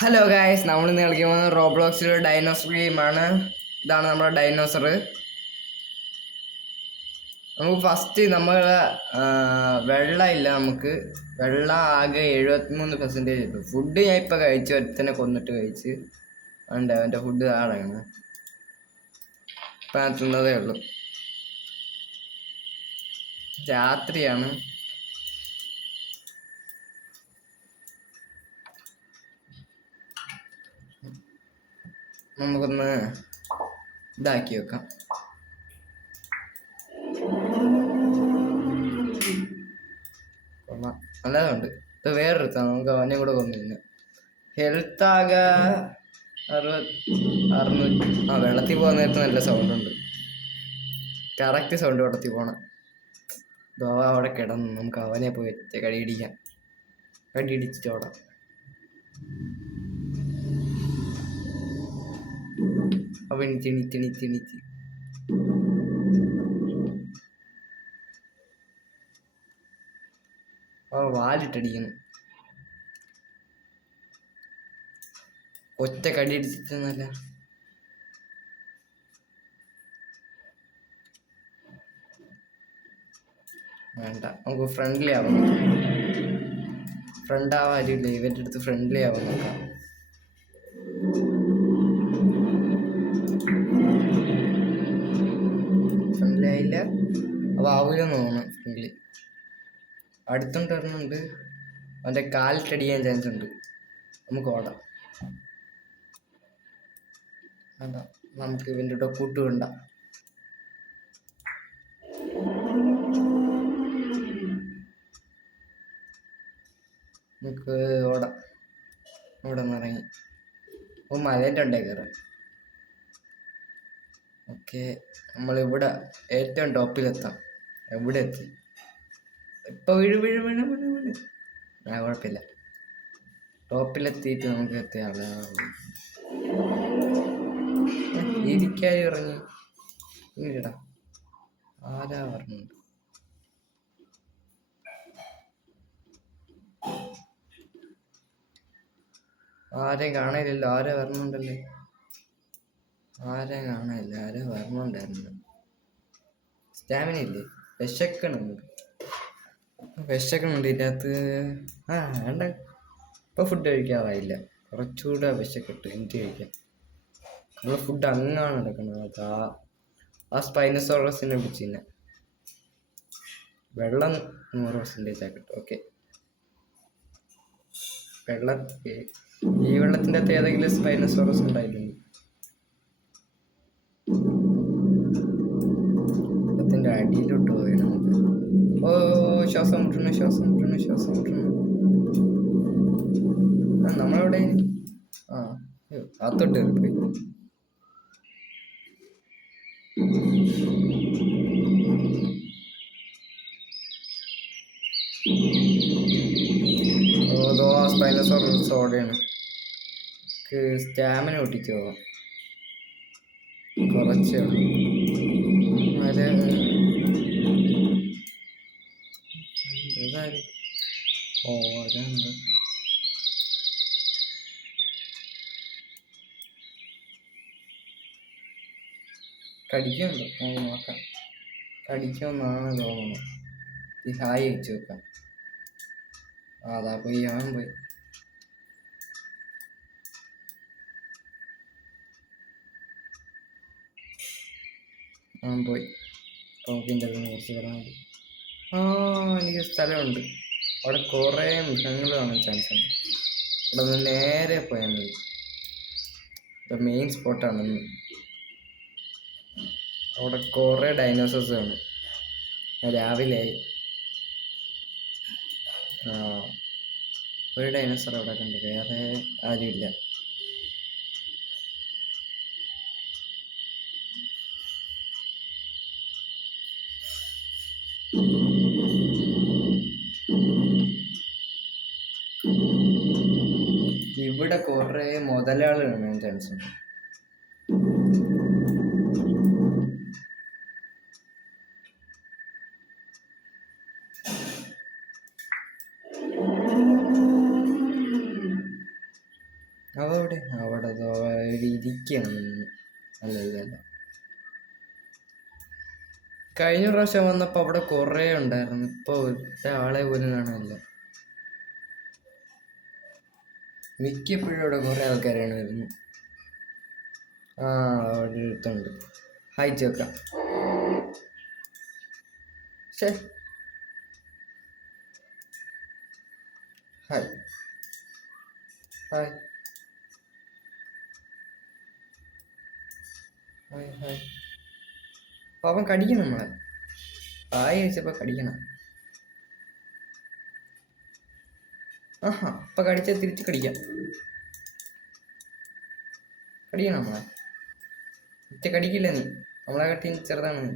Hello guys, നമ്മൾ ഇന്ന് കളിക്കുന്നത് റോബ്ലോക്സിലെ ഡൈനോസർ ഗെയിമാണ്. ഇതാണ് നമ്മുടെ ഡൈനോസർ. നമുക്ക് ഫസ്റ്റ് നമ്മൾ വെള്ളമില്ല, നമുക്ക് വെള്ളം ആകെ 73% കിട്ടും. ഫുഡ് ഞാൻ ഇപ്പം കഴിച്ചു, ഒരുത്തനെ കൊന്നിട്ട് കഴിച്ച്. ഉണ്ട് അവൻ്റെ ഫുഡ് ആടാണ്, ഇപ്പം ഞാൻ തിന്നതേ ഉള്ളൂ. രാത്രിയാണ്. നമുക്കൊന്ന് ഇതാക്കി വെക്കാം. നല്ലതുണ്ട്. ഇത് വേറൊരുത്താണ്, നമുക്ക് അവനെ കൂടെ കൊന്നില്ല. ഹെൽത്ത് ആകെ 600. വെള്ളത്തിൽ പോകുന്ന നേരത്ത് നല്ല സൗണ്ട് ഉണ്ട്, കറക്റ്റ് സൗണ്ട്. വെള്ളത്തിൽ പോണം. ദോവ അവിടെ കിടന്നു, നമുക്ക് അവനെ പോയി കടിയിടിക്കാം. കടിയിടിച്ചിട്ട് ഓടാം. അവ എണീറ്റ് വാലിട്ടടിക്കുന്നു. ഒറ്റ കടിയടിച്ചിട്ടൊന്നുമല്ല. വേണ്ട, നമുക്ക് ഫ്രണ്ട്ലി ആവാം. ഫ്രണ്ട് ആവാനില്ല, ഇവൻ്റെ അടുത്ത് ഫ്രണ്ട്ലി ആവാൻ നോക്കാം. ഫ്രണ്ട്ലി ആയില്ല, അപ്പോൾ ആവൂലെന്ന് തോന്നുന്നു. ഫ്രണ്ട്ലി അടുത്തോണ്ട് വരുന്നുണ്ട്. അവൻ്റെ കാലിട്ടടിക്കാൻ ചാൻസ് ഉണ്ട്. നമുക്ക് ഓടാം. വേണ്ട, നമുക്ക് ഇവൻ്റെ കൂടെ കൂട്ടുകൊണ്ട. നമുക്ക് ഓടാം. ഇവിടെ നിന്ന് ഇറങ്ങി മലേൻ്റെ ഉണ്ടേ കയറാം. ഓക്കെ, നമ്മളിവിടെ ഏറ്റവും ടോപ്പിലെത്താം. എവിടെ എത്തി? ഇപ്പൊ വീഴ്. കുഴപ്പമില്ല, ടോപ്പിലെത്തിയിട്ട് നമുക്ക് എത്തിയാൽ ഇരിക്കായി ഇറങ്ങി. ഇല്ലടാ, ആരാ പറഞ്ഞുണ്ട്? ആരെയും കാണാനില്ലല്ലോ. ആരെ വരണുണ്ടല്ലേ? ആരെയും കാണാനില്ല. ആരെ വരണുണ്ടായിരുന്നു? സ്റ്റാമിന ഇല്ലേ? വിശക്കണുണ്ട്. ഇതിനകത്ത്. വേണ്ട, ഇപ്പൊ ഫുഡ് കഴിക്കാറായില്ല. കുറച്ചുകൂടെ വിശക്കിട്ട് എനിക്ക് കഴിക്കാം. നമ്മളെ ഫുഡ് അങ്ങാണ് നടക്കുന്നത്. ആ സ്പൈനസോറസിനെ പിടിച്ചില്ല. വെള്ളം 100% കിട്ടും. ഓക്കെ, ഈ വെള്ളത്തിൻ്റെ അകത്ത് ഏതെങ്കിലും സ്പൈനസോറസ് ഉണ്ടായിരുന്നു? വെള്ളത്തിൻ്റെ അടിയിലോട്ട് പോയി നമുക്ക്. ശ്വാസം മുട്ടണു. നമ്മളെവിടെ? അത്തോട്ട് പോയി. സ്പൈനസോറസ് ഓടെയാണ്. സ്റ്റാമിന പൊട്ടിച്ചു പോവാം. കുറച്ചേ ഉള്ളൂ. അതെന്താ കടിക്കുന്നുണ്ടോ? നോക്കാം. കടിക്കുമെന്നാണ് തോന്നുന്നത്. ഈ ഹായ് വെച്ച് വെക്കാം. അതാ പോയി, അവൻ പോയി. ടോപ്പിൻ്റെ കുറച്ച് വരാൻ മതി. എനിക്ക് സ്ഥലമുണ്ട്. അവിടെ കുറേ മൃഗങ്ങൾ കാണാൻ ചാൻസ് ഉണ്ട്. ഇവിടെ നിന്ന് നേരെ പോയാൽ മതി. ഇവിടെ മെയിൻ സ്പോട്ടാണ്. അവിടെ കുറേ ഡൈനോസേഴ്സ് കാണും. രാവിലെ ആയി. ഒരു ഡൈനോസർ അവിടെ കണ്ട്, വേറെ ആരുമില്ല. ഇവിടെ കുറേ മുതലാളി കാണാൻ ചാൻസ് ഉണ്ട്. അതവിടെ അവിടെ ഇരിക്കണം. അല്ല ഇതല്ല, കഴിഞ്ഞ പ്രാവശ്യം വന്നപ്പോ അവിടെ കൊറേ ഉണ്ടായിരുന്നു. ഇപ്പൊ ഒരാളെ പോലും കാണാനില്ല. മിക്കപ്പോഴും അവിടെ കുറെ ആൾക്കാരാണ് വരുന്നത്. ആ അവിടെ അടുത്തുണ്ട്. ഹായ് ചോക്ക. ശേ ഹായ് ഹായ് ഹായ് ഹായ്. അവൻ കടിക്കണം നമ്മളെ. ഹായ് ചോദിച്ചപ്പോ കടിക്കണം. ആഹാ അപ്പൊ കടിച്ചാൽ തിരിച്ച് കടിക്കാം. കടിക്കണം നമ്മളെ. ഒറ്റ കടിക്കില്ല നീ, നമ്മളെ കട്ടി ചെറുതാണ്.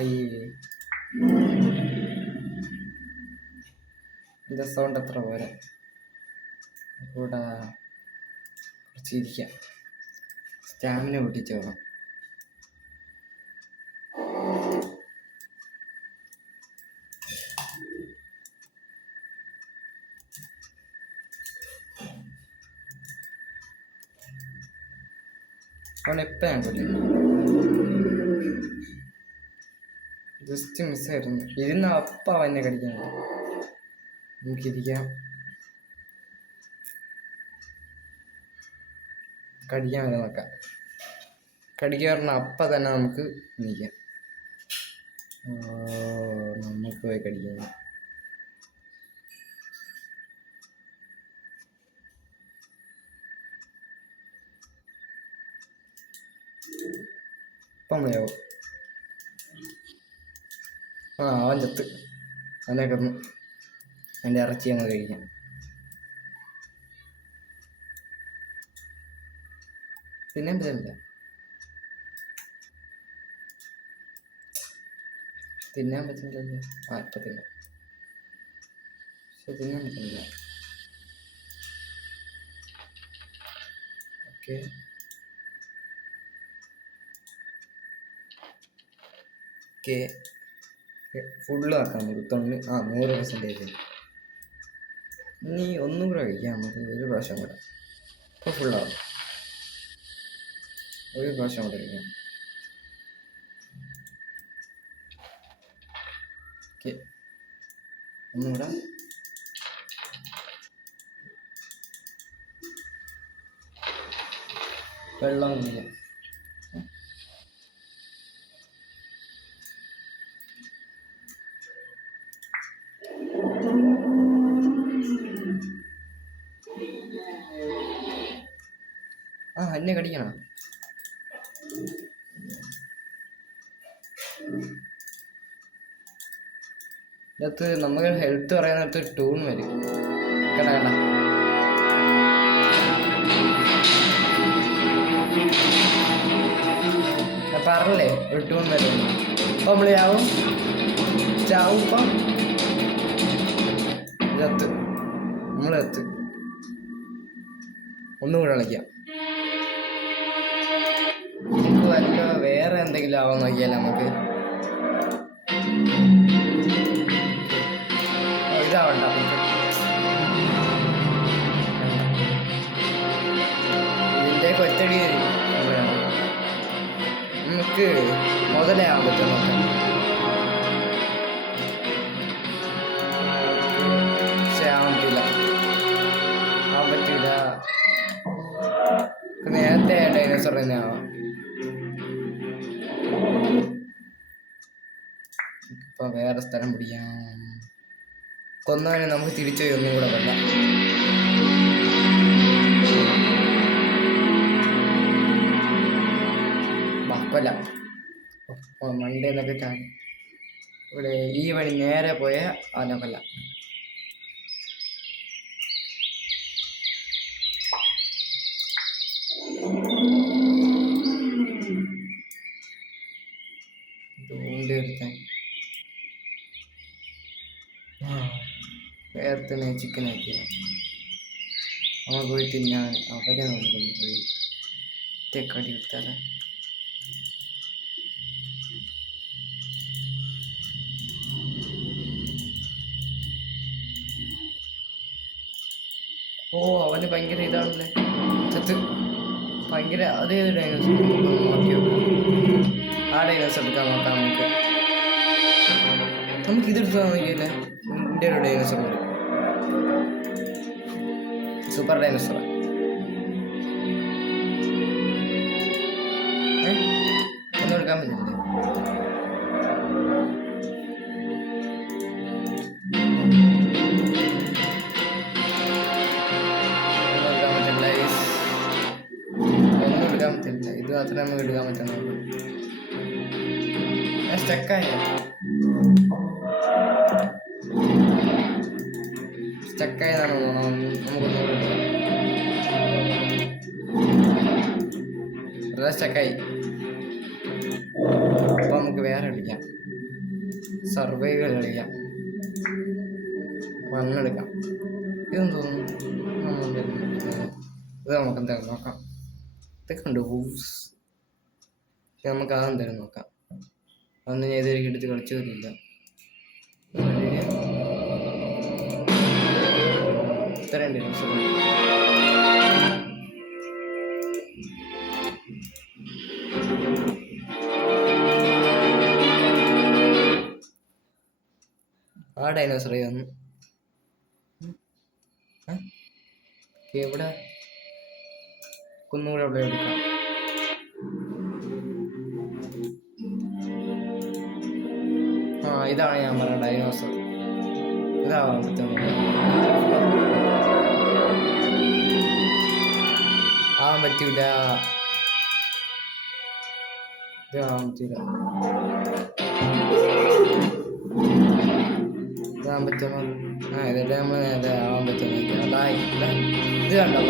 അയ്യേ ഇതിന്റെ സൗണ്ട് അത്ര പോരാ. കൂടെ കുറച്ചിരിക്കാം. സ്റ്റാമിന പൊട്ടിച്ച് വേണം. അവൻ എപ്പോ ഞാൻ കൊല്ലും. ജസ്റ്റ് മിസ്സായിരുന്നു. ഇരുന്ന അപ്പ അവനെ കടിക്കാനുണ്ട്. നമുക്കിരിക്കാം. കടിക്കാൻ വരെ നോക്കാം. കടിക്കാൻ പറഞ്ഞ അപ്പ തന്നെ നമുക്ക് നീക്കാം. നമുക്ക് പോയി കടിക്കാം. ഇപ്പം മതിയാവും. അവൻ ചത്ത്. അവനെ കിടന്നു. അതിൻ്റെ ഇറച്ചി ഞങ്ങൾ കഴിക്കാം. തിന്നാൻ പറ്റില്ല. തിന്നാൻ പറ്റുന്നില്ലല്ലേ? ഇപ്പം തിന്നാം. പക്ഷെ തിന്നാൻ പറ്റുന്നില്ല. ഓക്കെ ഓക്കെ ഫുള്ള് ആക്കാം നമുക്ക്. 100%. ഇനി ഒന്നും കൂടെ കഴിക്കാം നമുക്ക്. ഒരു പ്രാവശ്യം കൂടെ. ഇപ്പോൾ ഫുള്ളാവും. ഒരു പ്രാവശ്യം കൂടെ കഴിക്കാം. ഓക്കെ ഒന്നുകൂടെ. വെള്ളം കുടിക്കാം. എന്നെ കടിക്കണം. ഇതിനകത്ത് നമുക്ക് ഹെൽത്ത് പറയുന്നിടത്ത് ടൂൺ വരും. കേട്ടാ കേട്ടാ. പറഞ്ഞില്ലേ ഒരു ടൂൺ വരും. അപ്പൊ നമ്മള് ചാവും. ഇപ്പം ചത്ത്. നമ്മള് ചത്ത്. ഒന്നും കൂടെ കളിക്കാം. നമുക്ക് വല്ല വേറെ എന്തെങ്കിലും ആവാൻ നോക്കിയാലേ നമുക്ക്. ഇതാവണ്ട. ഇതിൻ്റെ കൊറ്റടി നമുക്ക് മുതലേ ആവാൻ പറ്റും. നോക്കാം. പക്ഷെ ആവാൻ പറ്റില്ല. നേരത്തെ ഡൈനോസർ തന്നെ ആവാം. ഇപ്പൊ വേറെ സ്ഥലം പിടിക്കാം. കൊന്നവനെ നമുക്ക് തിരിച്ചു പോയി ഒന്നും കൂടെ കൊല്ലാം. കൊല്ലാം. മണ്ടേന്നൊക്കെ ചാടി ഇവിടെ ഈ വഴി നേരെ പോയ അവനെ കൊല്ലാം. വേർത്തന്നെ ചിക്കൻ ആക്കിയ അവൻ പോയി തിന്നാൻ. അവരെ നോക്കുന്നു പോയി തെക്കടി കൊടുത്താലേ. ഓ അവന് ഭയങ്കര ഇതാണല്ലേ ചത്ത് ഭയങ്കര അതേത് ഡൈനോസർ നോക്കി ആ ഡൈനോസർ എടുക്കാൻ നോക്കാം നമുക്ക് ഇതെടുത്ത് നോക്കിയല്ലേ എൻ്റെ ഒരു ഡൈനോസർ ഉണ്ട് സൂപ്പർ ഡൈനോസർ ഒന്നും എടുക്കാൻ പറ്റില്ലേ ഇത് മാത്രമേ നമുക്ക് എടുക്കാൻ പറ്റുന്നുള്ളൂ സ്റ്റക്കായതാണ് നമുക്കൊന്നുകൂടെ സ്റ്റക്കായി അപ്പൊ നമുക്ക് വേറെ കളിക്കാം സർവൈവൽ കളിക്കാം മണ്ണെടുക്കാം ഇതെന്ന് തോന്നുന്നു ഇത് നമുക്ക് എന്തായാലും നോക്കാം ഇതൊക്കെ ഉണ്ട് വൂവ്സ് നമുക്ക് അതെന്തായാലും നോക്കാം അതൊന്നും ഞാൻ ഇതുവരെ എടുത്ത് കളിച്ചു വരില്ല ഇത്രയുണ്ട് ആ ഡൈനോസർ വന്നു എവിടെ കുന്നുകൂടെ അവിടെ എടുക്കാം ഇതാണ് ഞാൻ പറഞ്ഞ ഡൈനോസർ ഇതാവാൻ പറ്റുന്നത് ആവാൻ പറ്റൂല ഇതാവാൻ പറ്റൂല ഇതാവാൻ പറ്റുമോ ഇതിട്ട് നമ്മൾ ആവാൻ പറ്റുന്ന അതായില്ല ഇത് കണ്ടോ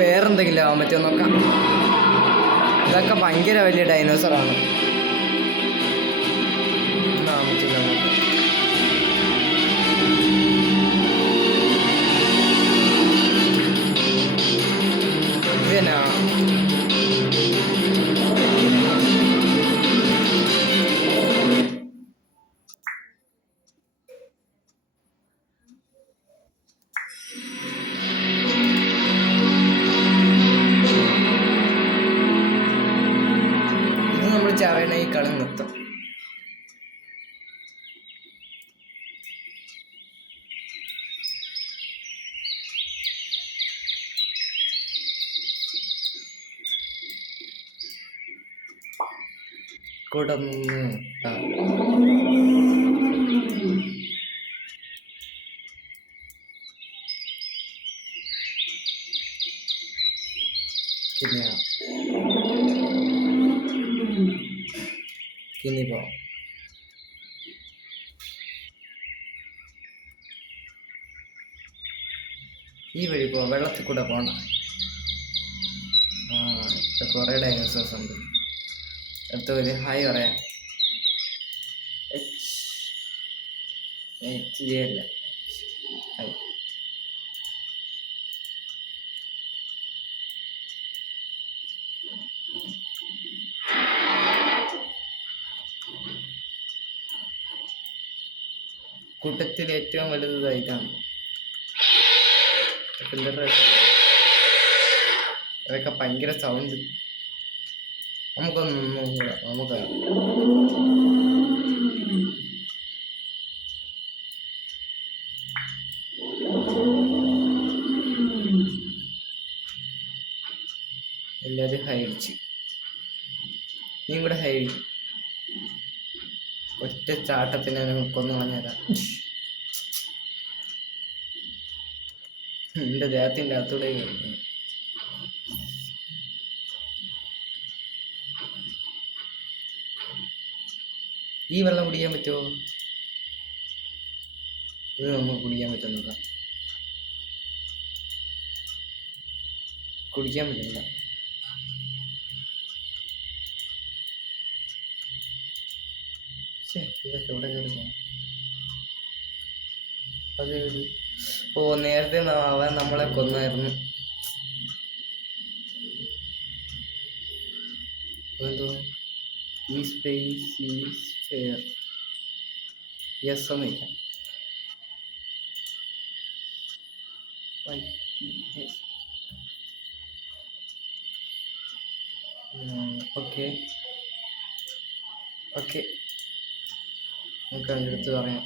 വേറെന്തെങ്കിലും ആവാൻ പറ്റുമോ നോക്കാം ഇതൊക്കെ ഭയങ്കര വലിയ ഡൈനോസറാണ് ആവാൻ പറ്റില്ല ഇതെന്നാ ചാവേണ ഈ കളി നിർത്തും കൊടുന്ന് Kini po. ഈ വഴി പോ വെള്ളത്തിൽ കൂടെ പോകണം കുറേ ഡൈനോസേഴ്സ് ഉണ്ട് അടുത്ത ഒരു ഹായ് പറയാം അല്ല ഹായ് കൂട്ടത്തിൽ ഏറ്റവും വലുത് ഇതാണ് അതൊക്കെ ഭയങ്കര സൗണ്ട് നമുക്കൊന്നും കൂടെ നമുക്ക് എല്ലാവരും ഹൈ അടിച്ച് നീ കൂടെ ഹൈ ഒറ്റ ചാട്ടത്തിന് കൊന്നു കളഞ്ഞേരാ എൻ്റെ ദേഹത്തിൻ്റെ അകത്തൂടെ ഈ വെള്ളം കുടിക്കാൻ പറ്റുമോ ഇത് നമുക്ക് കുടിക്കാൻ പറ്റും നോക്കാം കുടിക്കാൻ പറ്റില്ല ഇതൊക്കെ എവിടെ കയറി പോകാം അത് ഓ നേരത്തെ അവൻ നമ്മളെ കൊന്നായിരുന്നു എന്തോ ഈ സ്പേസ് ഈസ് ഫെയർ. യെസ് എന്നില്ല. ഓക്കെ ഓക്കെ, നമുക്ക് അതിൻ്റെ അടുത്ത് പറയാം.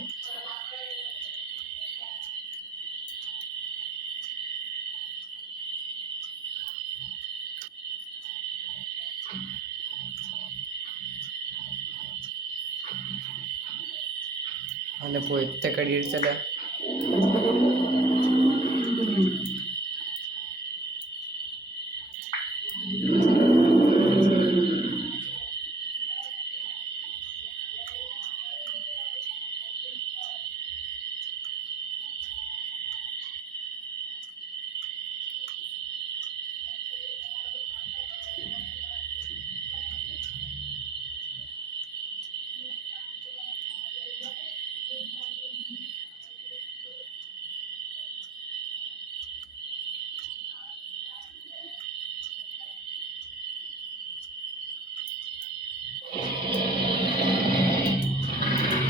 അവനെ പോയി ഒറ്റക്കടി അടിച്ചല്ല.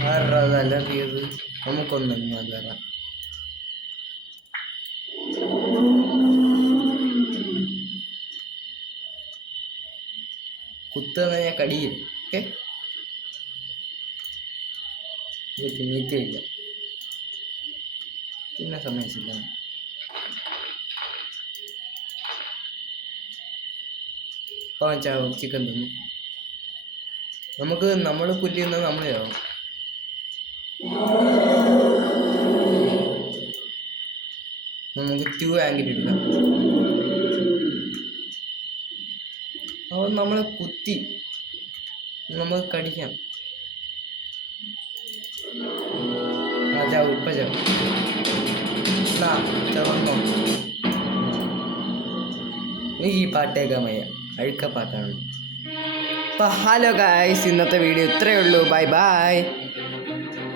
ആരുടെ അലറിയത്? നമുക്കൊന്നും അലറ. കുത്തുന്ന ഞാൻ കടിയും. ഓക്കെ, തിന്നീറ്റില്ല, പിന്നെ സമ്മതിച്ചില്ല. ചിക്കൻ തിന്നു. നമുക്ക് നമ്മൾ പുല്ല് തിന്നാൽ നമ്മളെയാവും. നമുക്ക് 2 ആംഗിൾ എടുക്കാം. അപ്പോൾ നമ്മളെ കുത്തി നമുക്ക് കടിക്കാം. ഇപ്പം ചവന്നോ ഈ പാട്ടേക്കാൻ വയ്യ, അഴുക്ക പാട്ടാണ്. അപ്പോൾ ഹലോ ഗായ്സ്, ഇന്നത്തെ വീഡിയോ ഇത്രയേ ഉള്ളൂ. Bye bye.